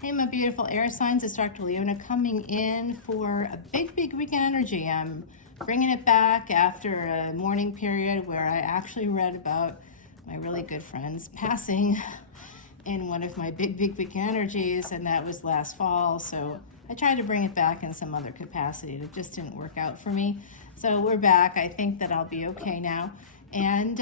Hey, my beautiful air signs, it's Dr. Leona coming in for a big weekend energy. I'm bringing it back after a mourning period where I actually read about my really good friend's passing in one of my big weekend energies, and that was last fall. So I tried to bring it back in some other capacity. It just didn't work out for me. So we're back. I think that I'll be okay now. And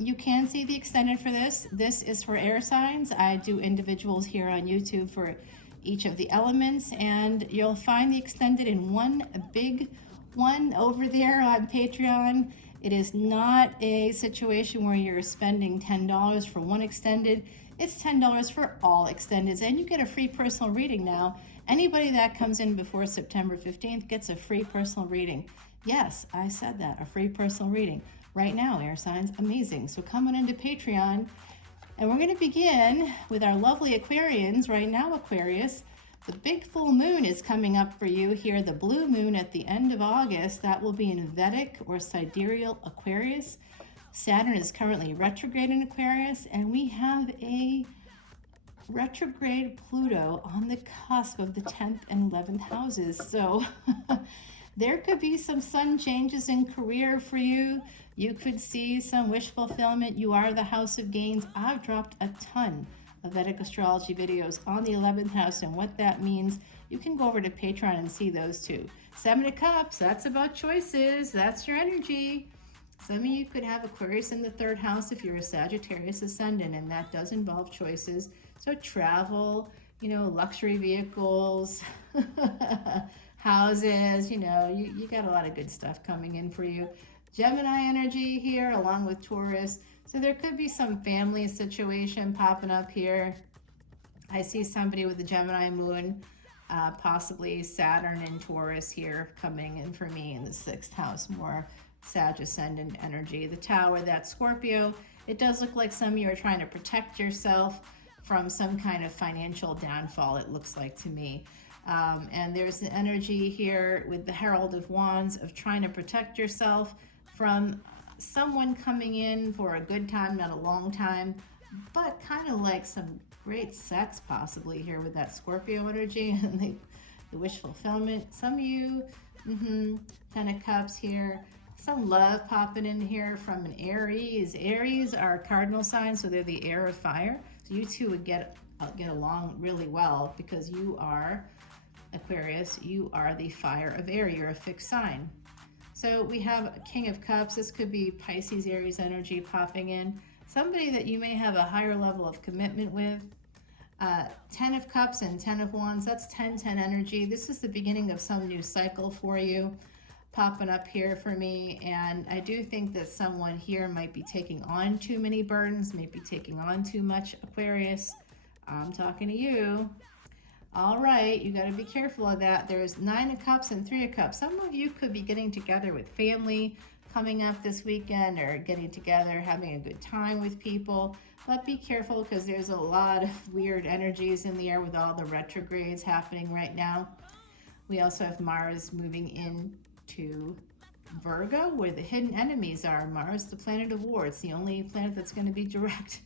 you can see the extended for this. This is for air signs. I do individuals here on YouTube for each of the elements, and you'll find the extended in one big one over there on Patreon. It is not a situation where you're spending $10 for one extended. It's $10 for all extendeds, and you get a free personal reading now. Anybody that comes in before September 15th gets a free personal reading. Yes, I said that, a free personal reading. Right now, air signs, amazing. So come on into Patreon, and we're going to begin with our lovely Aquarians. Right now, Aquarius, the big full moon is coming up for you here, the blue moon at the end of August. That will be in Vedic or sidereal Aquarius. Saturn is currently retrograde in Aquarius, and we have a retrograde Pluto on the cusp of the 10th and 11th houses. So there could be some sudden changes in career for you. You could see some wish fulfillment. You are the house of gains. I've dropped a ton of Vedic astrology videos on the 11th house and what that means. You can go over to Patreon and see those too. 7 of Cups, that's about choices. That's your energy. Some of you could have Aquarius in the 3rd house if you're a Sagittarius ascendant, and that does involve choices. So travel, luxury vehicles, houses, you got a lot of good stuff coming in for you. Gemini energy here along with Taurus. So there could be some family situation popping up here. I see somebody with the Gemini moon, possibly Saturn and Taurus here coming in for me in the 6th house, more Sag ascendant energy. The Tower, that Scorpio, it does look like some of you are trying to protect yourself from some kind of financial downfall, it looks like to me. And there's the energy here with the Herald of Wands of trying to protect yourself from someone coming in for a good time, not a long time, but kind of like some great sex possibly here with that Scorpio energy and the wish fulfillment. Some of you, 10 of Cups here. Some love popping in here from an Aries. Aries are cardinal signs, so they're the air of fire. So you two would get along really well because you are Aquarius. You are the fire of air. You're a fixed sign. So we have a King of Cups. This could be Pisces, Aries energy popping in. Somebody that you may have a higher level of commitment with. 10 of Cups and 10 of Wands. That's 10-10 energy. This is the beginning of some new cycle for you popping up here for me. And I do think that someone here might be taking on too many burdens, maybe taking on too much, Aquarius. I'm talking to you. All right, you got to be careful of that. There's 9 of Cups and 3 of Cups. Some of you could be getting together with family coming up this weekend, or getting together, having a good time with people. But be careful because there's a lot of weird energies in the air with all the retrogrades happening right now. We also have Mars moving in to Virgo, where the hidden enemies are. Mars, the planet of war. It's the only planet that's going to be direct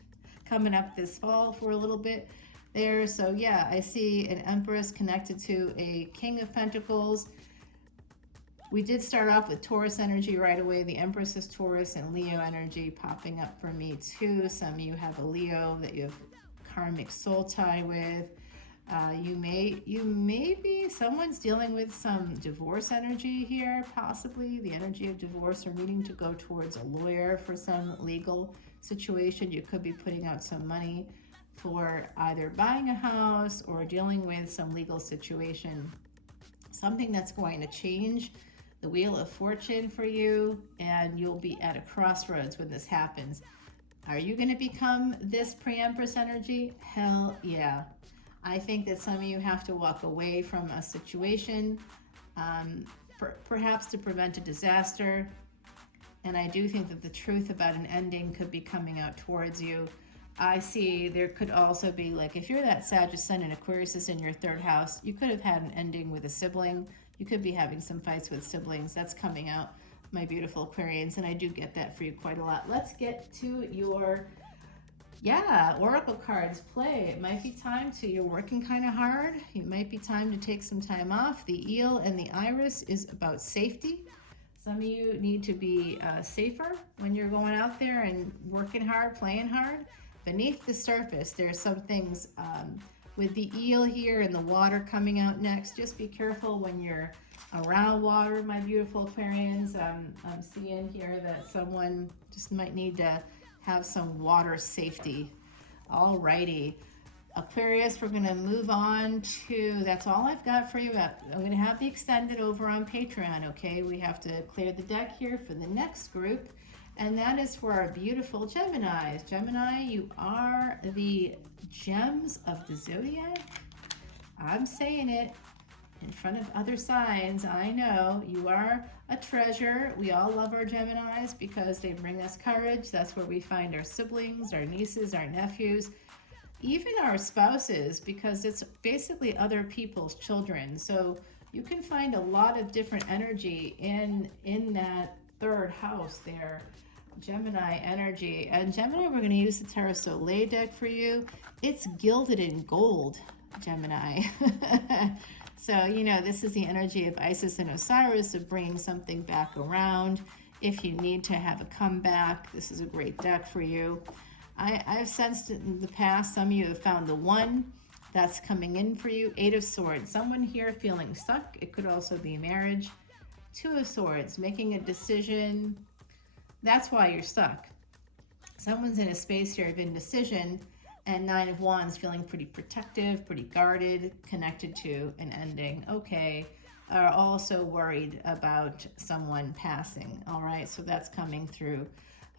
coming up this fall for a little bit there. So yeah, I see an Empress connected to a King of Pentacles. We did start off with Taurus energy right away. The Empress is Taurus, and Leo energy popping up for me too. Some of you have a Leo that you have karmic soul tie with. You may be, someone's dealing with some divorce energy here, possibly the energy of divorce, or needing to go towards a lawyer for some legal situation. You could be putting out some money for either buying a house or dealing with some legal situation. Something that's going to change the wheel of fortune for you, and you'll be at a crossroads when this happens. Are you going to become this pre-Empress energy? Hell yeah. I think that some of you have to walk away from a situation, perhaps to prevent a disaster. And I do think that the truth about an ending could be coming out towards you. I see there could also be, like, if you're that Sag ascendant, Aquarius is in your 3rd house, you could have had an ending with a sibling. You could be having some fights with siblings. That's coming out, my beautiful Aquarians, and I do get that for you quite a lot. Let's get to your Yeah, oracle cards play. It might be time to, you're working kind of hard. It might be time to take some time off. The eel and the iris is about safety. Some of you need to be safer when you're going out there and working hard, playing hard. Beneath the surface, there's some things with the eel here and the water coming out next. Just be careful when you're around water, my beautiful Aquarians. I'm seeing here that someone just might need to have some water safety. Alrighty. Aquarius, we're going to move on to, that's all I've got for you. I'm going to have the extended over on Patreon, okay? We have to clear the deck here for the next group, and that is for our beautiful Geminis. Gemini, you are the gems of the zodiac. I'm saying it in front of other signs. I know you are a treasure. We all love our Geminis because they bring us courage. That's where we find our siblings, our nieces, our nephews, even our spouses, because it's basically other people's children. So you can find a lot of different energy in that third house there, Gemini energy. And Gemini, we're going to use the Tarot Soleil deck for you. It's gilded in gold, Gemini. So, you know, this is the energy of Isis and Osiris of bringing something back around. If you need to have a comeback, this is a great deck for you. I've sensed in the past, some of you have found the one that's coming in for you. Eight of Swords, someone here feeling stuck. It could also be marriage. Two of Swords, making a decision. That's why you're stuck. Someone's in a space here of indecision. And Nine of Wands, feeling pretty protective, pretty guarded, connected to an ending. Okay, are also worried about someone passing. All right, so that's coming through.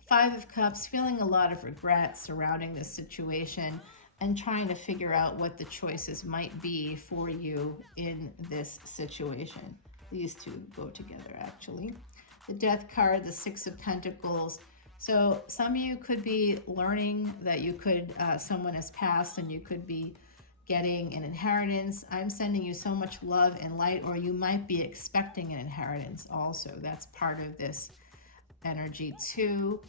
Five of Cups, feeling a lot of regret surrounding this situation and trying to figure out what the choices might be for you in this situation. These two go together, actually. The Death card, the Six of Pentacles. So some of you could be learning that you could, someone has passed and you could be getting an inheritance. I'm sending you so much love and light, or you might be expecting an inheritance also. That's part of this energy too,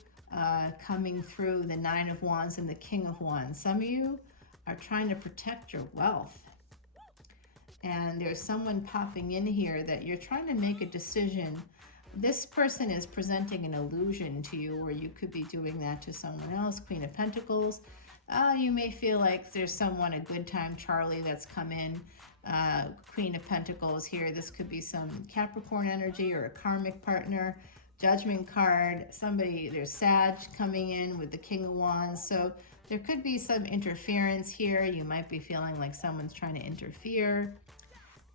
coming through the Nine of Wands and the King of Wands. Some of you are trying to protect your wealth. And there's someone popping in here that you're trying to make a decision. This person is presenting an illusion to you, or you could be doing that to someone else. Queen of Pentacles. You may feel like there's someone, a good time Charlie, that's come in. Queen of Pentacles here. This could be some Capricorn energy or a karmic partner. Judgment card. Somebody, there's Sag coming in with the King of Wands. So there could be some interference here. You might be feeling like someone's trying to interfere.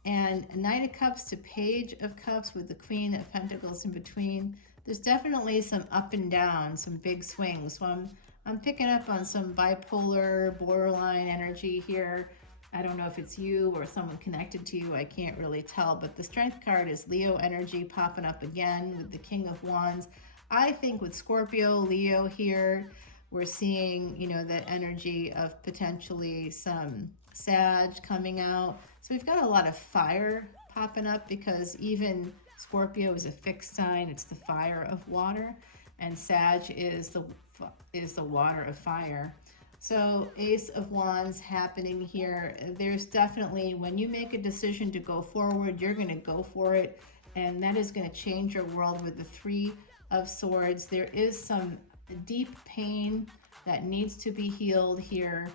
And Knight of Cups to Page of Cups with the Queen of Pentacles in between. There's definitely some up and down, some big swings. So I'm picking up on some bipolar, borderline energy here. I don't know if it's you or someone connected to you. I can't really tell. But the Strength card is Leo energy popping up again with the King of Wands. I think with Scorpio, Leo here, we're seeing, you know, that energy of potentially some Sag coming out. So we've got a lot of fire popping up, because even Scorpio is a fixed sign. It's the fire of water, and Sag is the water of fire. So Ace of Wands happening here. There's definitely, when you make a decision to go forward, you're going to go for it, and that is going to change your world. With the Three of Swords, there is some deep pain that needs to be healed here.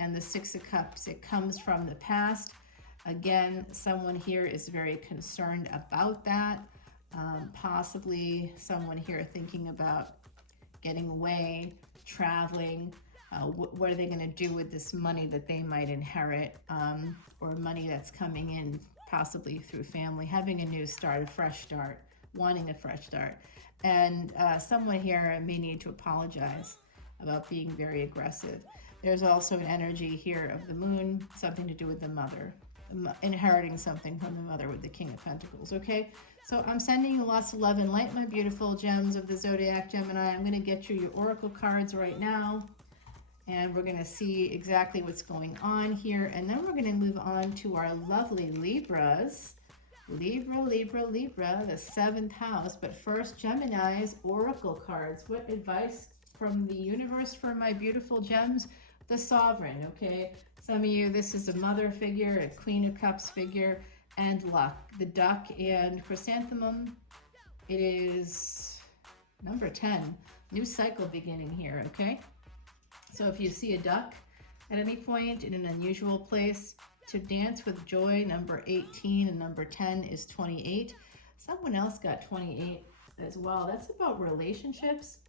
And the Six of Cups, it comes from the past. Again, someone here is very concerned about that. Possibly someone here thinking about getting away, traveling. What are they going to do with this money that they might inherit, or money that's coming in possibly through family, having a new start, a fresh start, wanting a fresh start. And someone here may need to apologize about being very aggressive. There's also an energy here of the Moon, something to do with the mother, inheriting something from the mother with the King of Pentacles, okay? So I'm sending you lots of love and light, my beautiful gems of the Zodiac, Gemini. I'm going to get you your oracle cards right now, and we're going to see exactly what's going on here, and then we're going to move on to our lovely Libras. Libra, the 7th house. But first, Gemini's oracle cards. What advice from the universe for my beautiful gems. The Sovereign, okay? Some of you, this is a mother figure, a Queen of Cups figure, and luck. The duck and chrysanthemum. It is number 10. New cycle beginning here, okay? So if you see a duck at any point in an unusual place, to dance with joy, number 18, and number 10 is 28. Someone else got 28 as well. That's about relationships.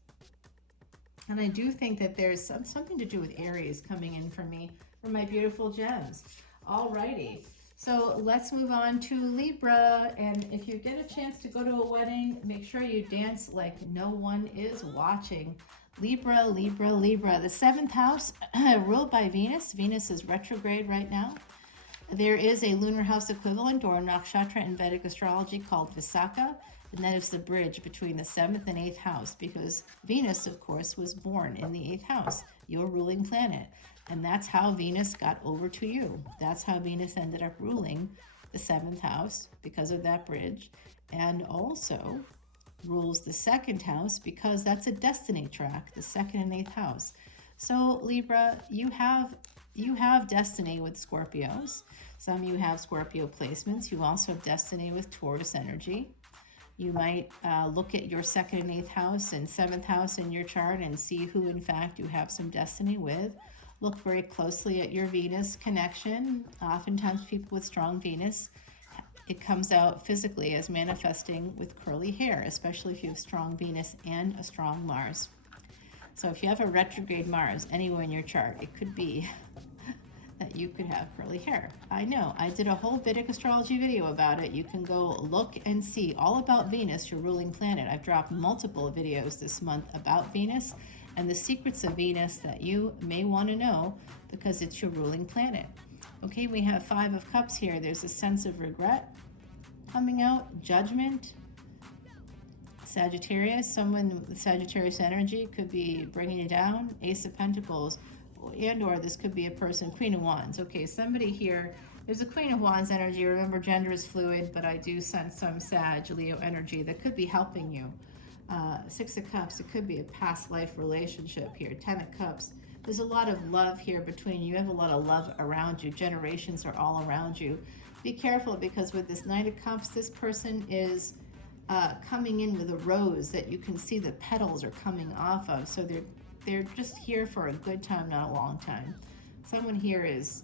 And I do think that there's something to do with Aries coming in for me, for my beautiful gems. Alrighty, so let's move on to Libra. And if you get a chance to go to a wedding, make sure you dance like no one is watching. Libra, Libra, Libra. The 7th house, ruled by Venus. Venus is retrograde right now. There is a lunar house equivalent or a nakshatra in Vedic astrology called Visakha, and that is the bridge between the 7th and 8th house, because Venus, of course, was born in the 8th house, your ruling planet. And that's how Venus got over to you. That's how Venus ended up ruling the 7th house because of that bridge, and also rules the 2nd house because that's a destiny track, the 2nd and 8th house. So Libra, you have destiny with Scorpios. Some of you have Scorpio placements. You also have destiny with Taurus energy. You might look at your 2nd and 8th house and 7th house in your chart and see who in fact you have some destiny with. Look very closely at your Venus connection. Oftentimes people with strong Venus, it comes out physically as manifesting with curly hair, especially if you have strong Venus and a strong Mars. So if you have a retrograde Mars anywhere in your chart, it could be that you could have curly hair. I know, I did a whole Vedic astrology video about it. You can go look and see all about Venus, your ruling planet. I've dropped multiple videos this month about Venus and the secrets of Venus that you may want to know because it's your ruling planet. Okay, we have 5 of Cups here. There's a sense of regret coming out, judgment. Sagittarius, someone with Sagittarius energy could be bringing you down. Ace of Pentacles, and or this could be a person, Queen of Wands. Okay, somebody here, there's a Queen of Wands energy. Remember, gender is fluid, but I do sense some Sag, Leo energy that could be helping you. 6 of Cups, it could be a past life relationship here. 10 of Cups, there's a lot of love here between you. You have a lot of love around you. Generations are all around you. Be careful, because with this Knight of Cups, this person is coming in with a rose that you can see the petals are coming off of. So they're just here for a good time, not a long time. Someone here is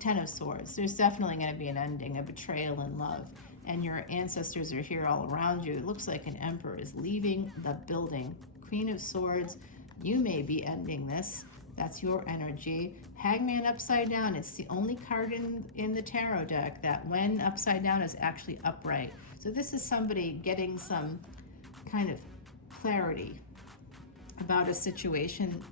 10 of Swords. There's definitely going to be an ending, a betrayal in love. And your ancestors are here all around you. It looks like an emperor is leaving the building. Queen of Swords, you may be ending this. That's your energy. Hangman upside down. It's the only card in the tarot deck that when upside down is actually upright. So this is somebody getting some kind of clarity about a situation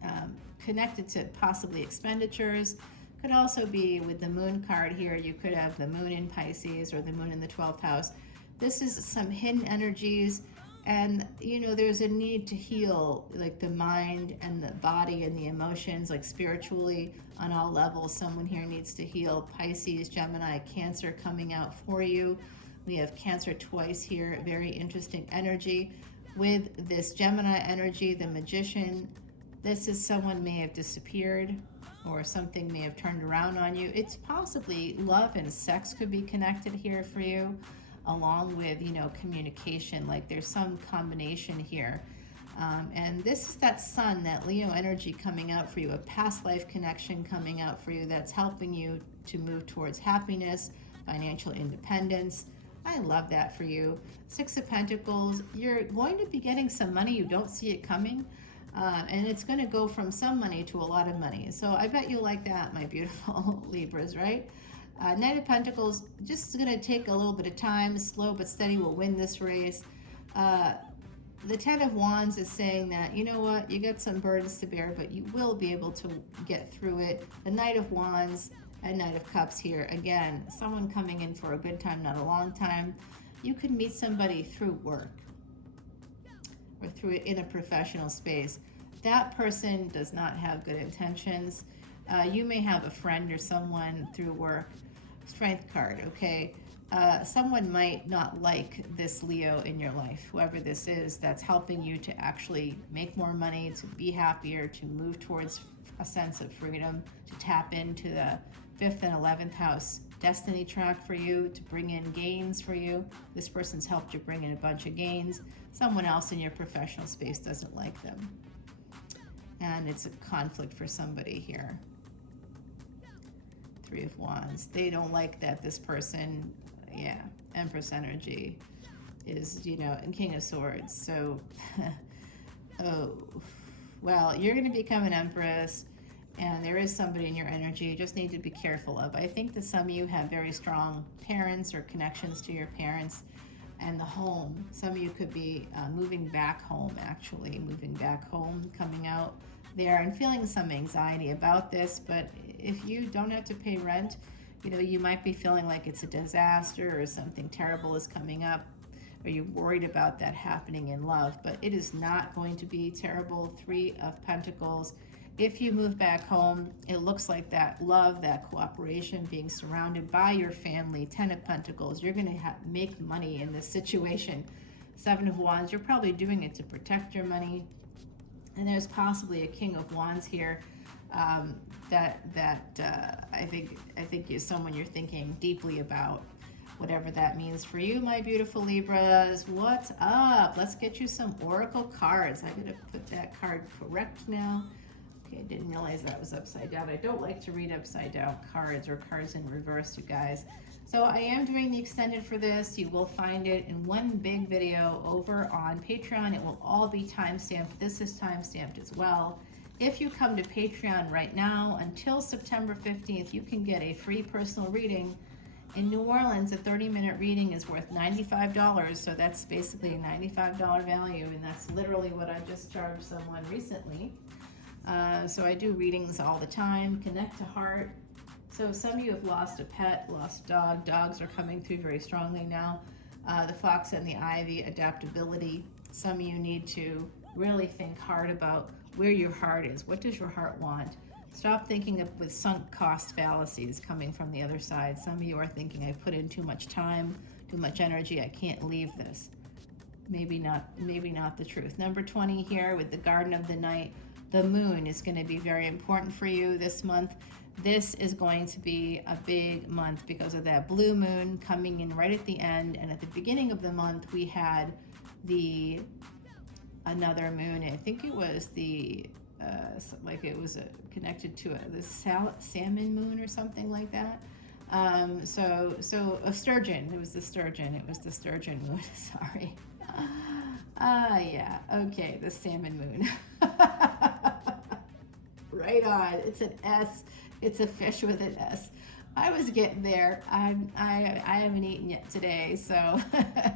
connected to possibly expenditures. Could also be with the Moon card here. You could have the Moon in Pisces or the Moon in the 12th house. This is some hidden energies, and you know, there's a need to heal, like the mind and the body and the emotions, like spiritually on all levels. Someone here needs to heal. Pisces, Gemini, Cancer coming out for you. We have Cancer twice here. Very interesting energy. With this Gemini energy, the Magician, this is someone may have disappeared or something may have turned around on you. It's possibly love and sex could be connected here for you, along with, you know, communication. Like there's some combination here. And this is that Sun, that Leo energy coming out for you, a past life connection coming out for you that's helping you to move towards happiness, financial independence. I love that for you. 6 of Pentacles, you're going to be getting some money. You don't see it coming. And it's going to go from some money to a lot of money. So I bet you like that, my beautiful Libras, right? Knight of Pentacles, just going to take a little bit of time. Slow but steady will win this race. The 10 of Wands is saying that, you know what, you got some burdens to bear, but you will be able to get through it. The Knight of Wands and Knight of Cups here. Again, someone coming in for a good time, not a long time. You could meet somebody through work or through it in a professional space. That person does not have good intentions. You may have a friend or someone through work. Strength card, okay? someone might not like this Leo in your life, whoever this is, that's helping you to actually make more money, to be happier, to move towards a sense of freedom, to tap into the 5th and 11th house destiny track for you, to bring in gains for you. This person's helped you bring in a bunch of gains. Someone else in your professional space doesn't like them. And it's a conflict for somebody here. 3 of Wands. They don't like that this person, yeah, Empress energy is, you know, and King of Swords. So, oh, well, you're going to become an Empress, and there is somebody in your energy you just need to be careful of. I think that some of you have very strong parents or connections to your parents and the home. Some of you could be moving back home, actually, moving back home, coming out there and feeling some anxiety about this. But if you don't have to pay rent, you know, you might be feeling like it's a disaster or something terrible is coming up, or you're worried about that happening in love. But it is not going to be terrible. 3 of Pentacles. If you move back home, it looks like that love, that cooperation, being surrounded by your family. 10 of Pentacles. You're going to make money in this situation. 7 of Wands. You're probably doing it to protect your money. And there's possibly a King of Wands here. I think is someone you're thinking deeply about, whatever that means for you, my beautiful Libras. What's up? Let's get you some Oracle cards. I'm gonna put that card correct now. Okay, I didn't realize that was upside down. I don't like to read upside down cards or cards in reverse, you guys. So I am doing the extended for this. You will find it in one big video over on Patreon. It will all be timestamped. This is timestamped as well. If you come to Patreon right now, until September 15th, you can get a free personal reading. In New Orleans, a 30-minute reading is worth $95, so that's basically a $95 value, and that's literally what I just charged someone recently. So I do readings all the time, connect to heart. So some of you have lost a pet, lost a dog. Dogs are coming through very strongly now. The fox and the ivy, adaptability. Some of you need to really think hard about where your heart is. What does your heart want? Stop thinking with sunk cost fallacies coming from the other side. Some of you are thinking, I put in too much time, too much energy, I can't leave this. Maybe not the truth. Number 20 here with the Garden of the Night. The moon is going to be very important for you this month. This is going to be a big month because of that blue moon coming in right at the end. And at the beginning of the month, we had another moon. I think it was connected to the salmon moon or something like that. So a sturgeon. It was the sturgeon moon. Sorry. Yeah. Okay. The salmon moon. Right on. It's an S. It's a fish with an S. I was getting there. I haven't eaten yet today, so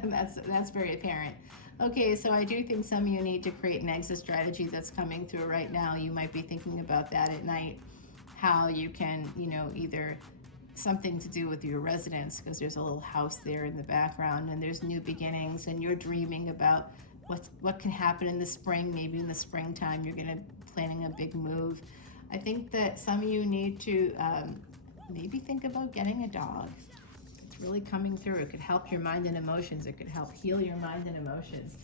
that's very apparent. Okay, so I do think some of you need to create an exit strategy that's coming through right now. You might be thinking about that at night, how you can, either something to do with your residence, because there's a little house there in the background, and there's new beginnings, and you're dreaming about what can happen in the spring. Maybe in the springtime you're planning a big move. I think that some of you need to maybe think about getting a dog. It's really coming through. It could help your mind and emotions. It could help heal your mind and emotions.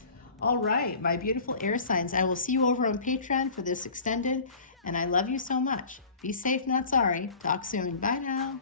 All right, my beautiful air signs, I will see you over on Patreon for this extended, and I love you so much. Be safe, not sorry. Talk soon. Bye now.